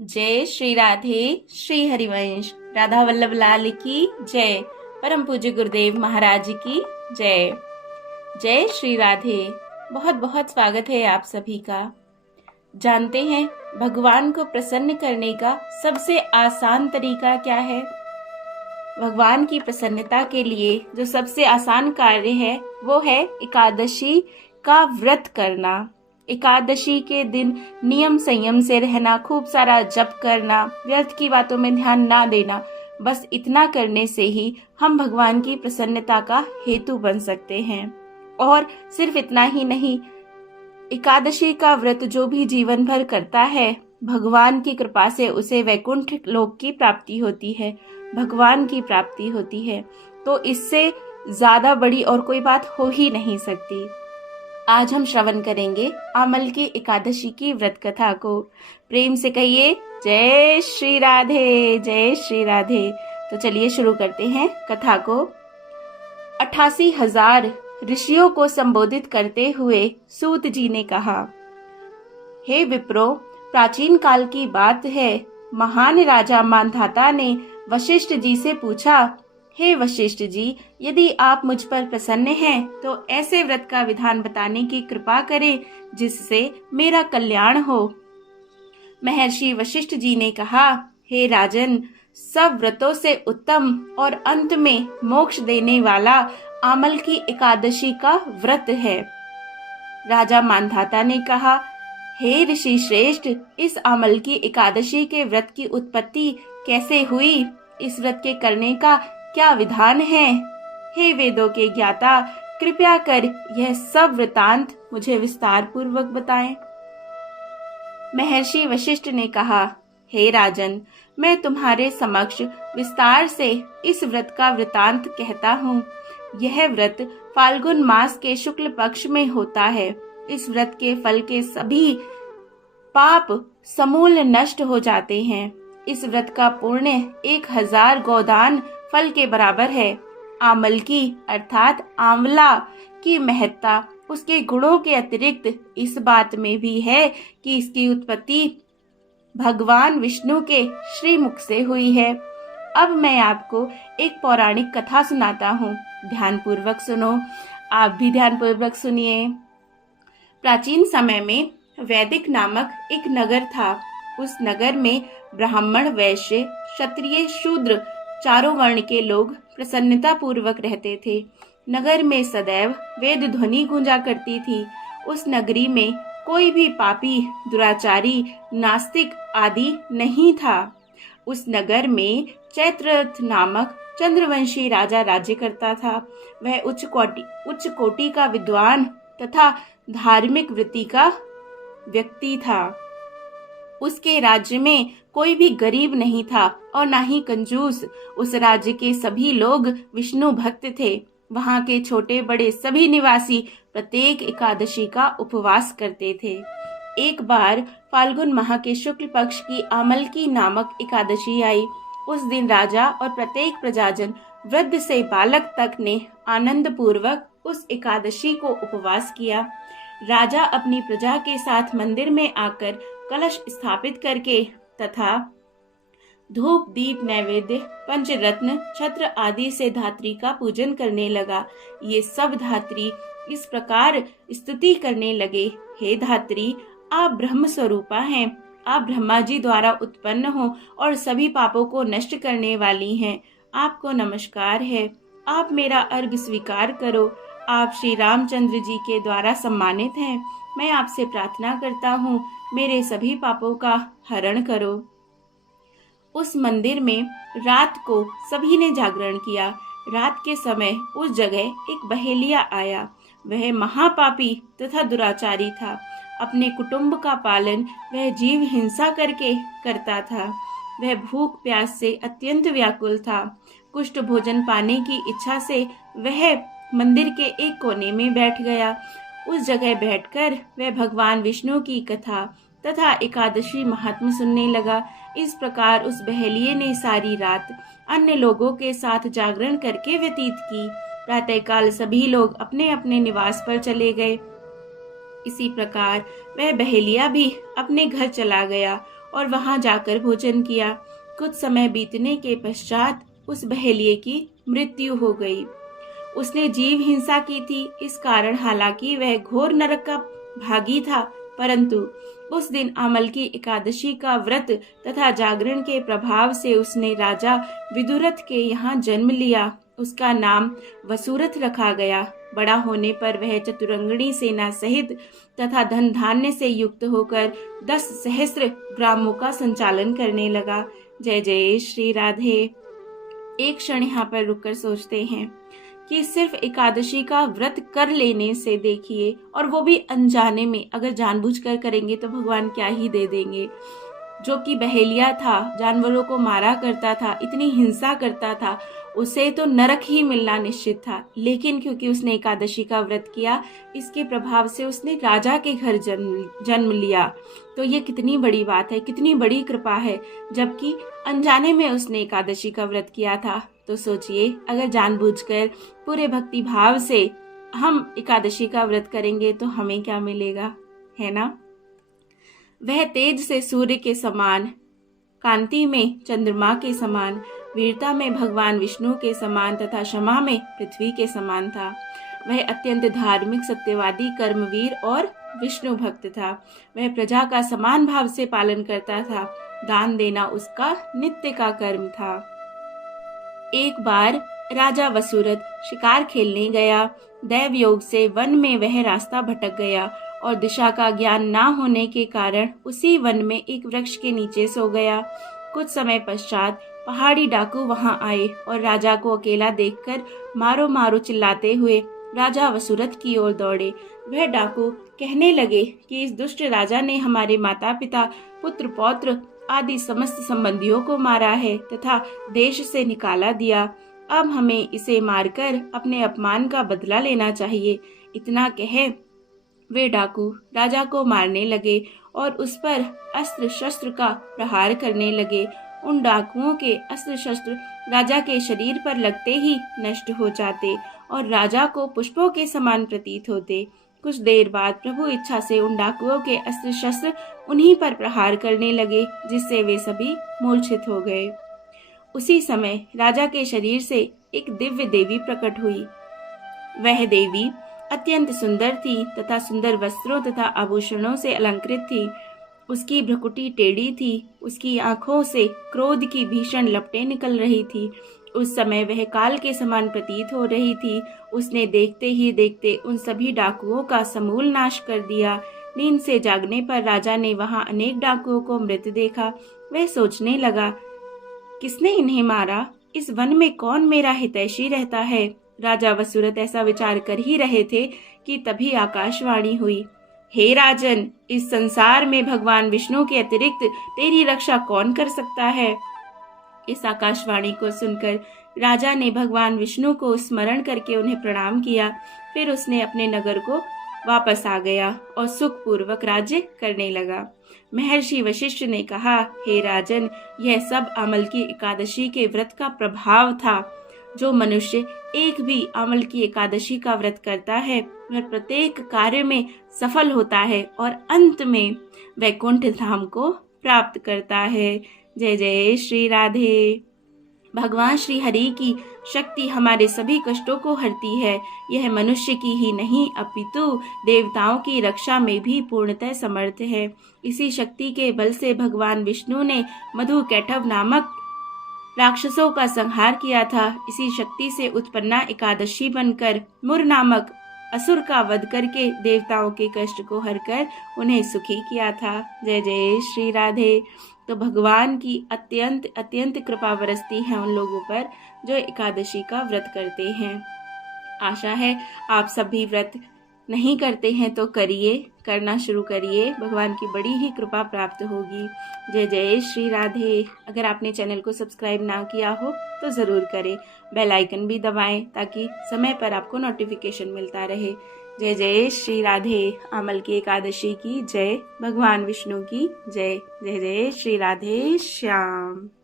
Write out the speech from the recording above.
जय श्री राधे। श्री हरिवंश राधा वल्लभ लाल की जय। परम पूज्य गुरुदेव महाराज की जय। जय श्री राधे। बहुत बहुत स्वागत है आप सभी का। जानते हैं भगवान को प्रसन्न करने का सबसे आसान तरीका क्या है? भगवान की प्रसन्नता के लिए जो सबसे आसान कार्य है वो है एकादशी का व्रत करना। एकादशी के दिन नियम संयम से रहना, खूब सारा जप करना, व्यर्थ की बातों में ध्यान ना देना। बस इतना करने से ही हम भगवान की प्रसन्नता का हेतु बन सकते हैं। और सिर्फ इतना ही नहीं, एकादशी का व्रत जो भी जीवन भर करता है, भगवान की कृपा से उसे वैकुंठ लोक की प्राप्ति होती है, भगवान की प्राप्ति होती है। तो इससे ज्यादा बड़ी और कोई बात हो ही नहीं सकती। आज हम श्रवण करेंगे आमल की एकादशी की व्रत कथा को। प्रेम से कहिए जय श्री राधे, जय श्री राधे। तो चलिए शुरू करते हैं कथा को। 88,000 ऋषियों को संबोधित करते हुए सूत जी ने कहा, हे विप्रो, प्राचीन काल की बात है। महान राजा मानधाता ने वशिष्ठ जी से पूछा, हे वशिष्ठ जी, यदि आप मुझ पर प्रसन्न हैं तो ऐसे व्रत का विधान बताने की कृपा करें जिससे मेरा कल्याण हो। महर्षि वशिष्ठ जी ने कहा, हे राजन, सब व्रतों से उत्तम और अंत में मोक्ष देने वाला आमल की एकादशी का व्रत है। राजा मानधाता ने कहा, हे ऋषि श्रेष्ठ, इस आमल की एकादशी के व्रत की उत्पत्ति कैसे हुई? इस व्रत के करने का क्या विधान है? हे वेदों के ज्ञाता, कृपया कर यह सब वृतांत मुझे विस्तार पूर्वक बताएं। महर्षि वशिष्ठ ने कहा, हे राजन, मैं तुम्हारे समक्ष विस्तार से इस व्रत का वृतांत कहता हूँ। यह व्रत फाल्गुन मास के शुक्ल पक्ष में होता है। इस व्रत के फल के सभी पाप समूल नष्ट हो जाते हैं। इस व्रत का पुण्य 1000 गोदान फल के बराबर है। आमल की अर्थात आंवला की महत्ता उसके गुणों के अतिरिक्त इस बात में भी है कि इसकी उत्पत्ति भगवान विष्णु के श्रीमुख से हुई है। अब मैं आपको एक पौराणिक कथा सुनाता हूँ, ध्यान पूर्वक सुनो। आप भी ध्यान पूर्वक सुनिए। प्राचीन समय में वैदिक नामक एक नगर था। उस नगर में ब्राह्मण, वैश्य, क्षत्रिय, शूद्र चारों वर्ण के लोग प्रसन्नता पूर्वक रहते थे। नगर में सदैव वेद ध्वनि गूंजा करती थी। उस नगरी में कोई भी पापी, दुराचारी, नास्तिक आदि नहीं था। उस नगर में चैत्ररथ नामक चंद्रवंशी राजा राज्य करता था। वह उच्च कोटि का विद्वान तथा धार्मिक वृत्ति का व्यक्ति था। उसके राज्य में कोई भी गरीब नहीं था और ना ही कंजूस। उस राज्य के सभी लोग विष्णु भक्त थे। वहाँ के छोटे बड़े सभी निवासी प्रत्येक एकादशी का उपवास करते थे। एक बार फाल्गुन माह के शुक्ल पक्ष की आमल की नामक एकादशी आई। उस दिन राजा और प्रत्येक प्रजाजन, वृद्ध से बालक तक ने आनंद पूर्वक उस एकादशी को उपवास किया। राजा अपनी प्रजा के साथ मंदिर में आकर कलश स्थापित करके तथा धूप, दीप, नैवेद्य, पंचरत्न, छत्र आदि से धात्री का पूजन करने लगा। ये सब धात्री इस प्रकार स्तुति करने लगे, हे धात्री, आप ब्रह्म स्वरूपा हैं। आप ब्रह्मा जी द्वारा उत्पन्न हो और सभी पापों को नष्ट करने वाली हैं। आपको नमस्कार है। आप मेरा अर्घ स्वीकार करो। आप श्री रामचंद्र जी के द्वारा सम्मानित हैं। मैं आपसे प्रार्थना करता हूँ, मेरे सभी पापों का हरण करो। उस मंदिर में रात को सभी ने जागरण किया। रात के समय उस जगह एक बहेलिया आया। वह महापापी तथा दुराचारी था। अपने कुटुंब का पालन वह जीव हिंसा करके करता था। वह भूख प्यास से अत्यंत व्याकुल था। कुष्ठ भोजन पाने की इच्छा से वह मंदिर के एक कोने में बैठ गया। उस जगह बैठकर वह भगवान विष्णु की कथा तथा एकादशी महात्म्य सुनने लगा। इस प्रकार उस बहेलिये ने सारी रात अन्य लोगों के साथ जागरण करके व्यतीत की। प्रातःकाल सभी लोग अपने अपने निवास पर चले गए। इसी प्रकार वह बहेलिया भी अपने घर चला गया और वहां जाकर भोजन किया। कुछ समय बीतने के पश्चात उस बहेलिये की मृत्यु हो गई। उसने जीव हिंसा की थी, इस कारण हालांकि वह घोर नरक का भागी था, परंतु उस दिन अमल की एकादशी का व्रत तथा जागरण के प्रभाव से उसने राजा विदुरथ के यहाँ जन्म लिया। उसका नाम वसुरथ रखा गया। बड़ा होने पर वह चतुरंगिणी सेना सहित तथा धन धान्य से युक्त होकर 10 सहस्त्र ग्रामों का संचालन करने लगा। जय जय श्री राधे। एक क्षण यहाँ पर रुककर सोचते हैं कि सिर्फ एकादशी का व्रत कर लेने से देखिए, और वो भी अनजाने में, अगर जानबूझकर करेंगे तो भगवान क्या ही दे देंगे। जो कि बहेलिया था, जानवरों को मारा करता था, इतनी हिंसा करता था, उसे तो नरक ही मिलना निश्चित था। लेकिन क्योंकि उसने एकादशी का व्रत किया, इसके प्रभाव से उसने राजा के घर जन्म लिया। तो ये कितनी बड़ी बात है, कितनी बड़ी कृपा है, जबकि अनजाने में उसने एकादशी का व्रत किया था। तो सोचिए, अगर जानबूझकर पूरे भक्ति भाव से हम एकादशी का व्रत करेंगे तो हमें क्या मिलेगा, है ना। वह तेज से सूर्य के समान, कांति में चंद्रमा के समान, वीरता में भगवान विष्णु के समान तथा क्षमा में पृथ्वी के समान था। वह अत्यंत धार्मिक, सत्यवादी, कर्मवीर और विष्णु भक्त था। वह प्रजा का समान भाव से पालन करता था। दान देना उसका नित्य का कर्म था। एक बार राजा वसुरथ शिकार खेलने गया। दैव योग से वन में वह रास्ता भटक गया और दिशा का ज्ञान ना होने के कारण उसी वन में एक वृक्ष के नीचे सो गया। कुछ समय पश्चात पहाड़ी डाकू वहां आए और राजा को अकेला देखकर मारो मारो चिल्लाते हुए राजा वसुरथ की ओर दौड़े। वह डाकू कहने लगे कि इस दुष्ट राजा ने हमारे माता पिता, पुत्र पौत्र आदि समस्त संबंधियों को मारा है तथा देश से निकाला दिया। अब हमें इसे मारकर अपने अपमान का बदला लेना चाहिए। इतना कहे वे डाकू राजा को मारने लगे और उस पर अस्त्र शस्त्र का प्रहार करने लगे। उन डाकुओं के अस्त्र शस्त्र राजा के शरीर पर लगते ही नष्ट हो जाते और राजा को पुष्पों के समान प्रतीत होते। कुछ देर बाद प्रभु इच्छा से उन डाकुओं के अस्त्र शस्त्र उन्हीं पर प्रहार करने लगे, जिससे वे सभी मूर्छित हो गए। उसी समय राजा के शरीर से एक दिव्य देवी प्रकट हुई। वह देवी अत्यंत सुंदर थी तथा सुंदर वस्त्रों तथा आभूषणों से अलंकृत थी। उसकी भ्रुकुटी टेढ़ी थी। उसकी आंखों से क्रोध की भीषण लपटें निकल रही थी। उस समय वह काल के समान प्रतीत हो रही थी। उसने देखते ही देखते उन सभी डाकुओं का समूल नाश कर दिया। नींद से जागने पर राजा ने वहां अनेक डाकुओं को मृत देखा। वह सोचने लगा, किसने इन्हें मारा? इस वन में कौन मेरा हितैषी रहता है? राजा वसुरथ ऐसा विचार कर ही रहे थे कि तभी आकाशवाणी हुई। हे राजन, इस संसार में भगवान विष्णु के अतिरिक्त तेरी रक्षा कौन कर सकता है? इस आकाशवाणी को सुनकर राजा ने भगवान विष्णु को स्मरण करके उन्हें प्रणाम किया। फिर उसने अपने नगर को वापस आ गया और सुखपूर्वक राज्य करने लगा। महर्षि वशिष्ठ ने कहा, हे राजन, यह सब अमल की एकादशी के व्रत का प्रभाव था। जो मनुष्य एक भी अमल की एकादशी का व्रत करता है वह प्रत्येक कार्य में सफल होता है और अंत में वैकुंठ धाम को प्राप्त करता है। जय जय श्री राधे। भगवान श्री हरि की शक्ति हमारे सभी कष्टों को हरती है। यह मनुष्य की ही नहीं अपितु देवताओं की रक्षा में भी पूर्णतः समर्थ है। इसी शक्ति के बल से भगवान विष्णु ने मधु कैटभ नामक राक्षसों का संहार किया था। इसी शक्ति से उत्पन्ना एकादशी बनकर मुर नामक असुर का वध करके देवताओं के कष्ट को हरकर उन्हें सुखी किया था। जय जय श्री राधे। तो भगवान की अत्यंत अत्यंत कृपा बरसती है उन लोगों पर जो एकादशी का व्रत करते हैं। आशा है आप सभी व्रत नहीं करते हैं तो करिए, करना शुरू करिए, भगवान की बड़ी ही कृपा प्राप्त होगी। जय जय श्री राधे। अगर आपने चैनल को सब्सक्राइब ना किया हो तो ज़रूर करें, बेल आइकन भी दबाएं ताकि समय पर आपको नोटिफिकेशन मिलता रहे। जय जय श्री राधे। अमल की एकादशी की जय, भगवान विष्णु की जय। जय जय श्री राधे श्याम।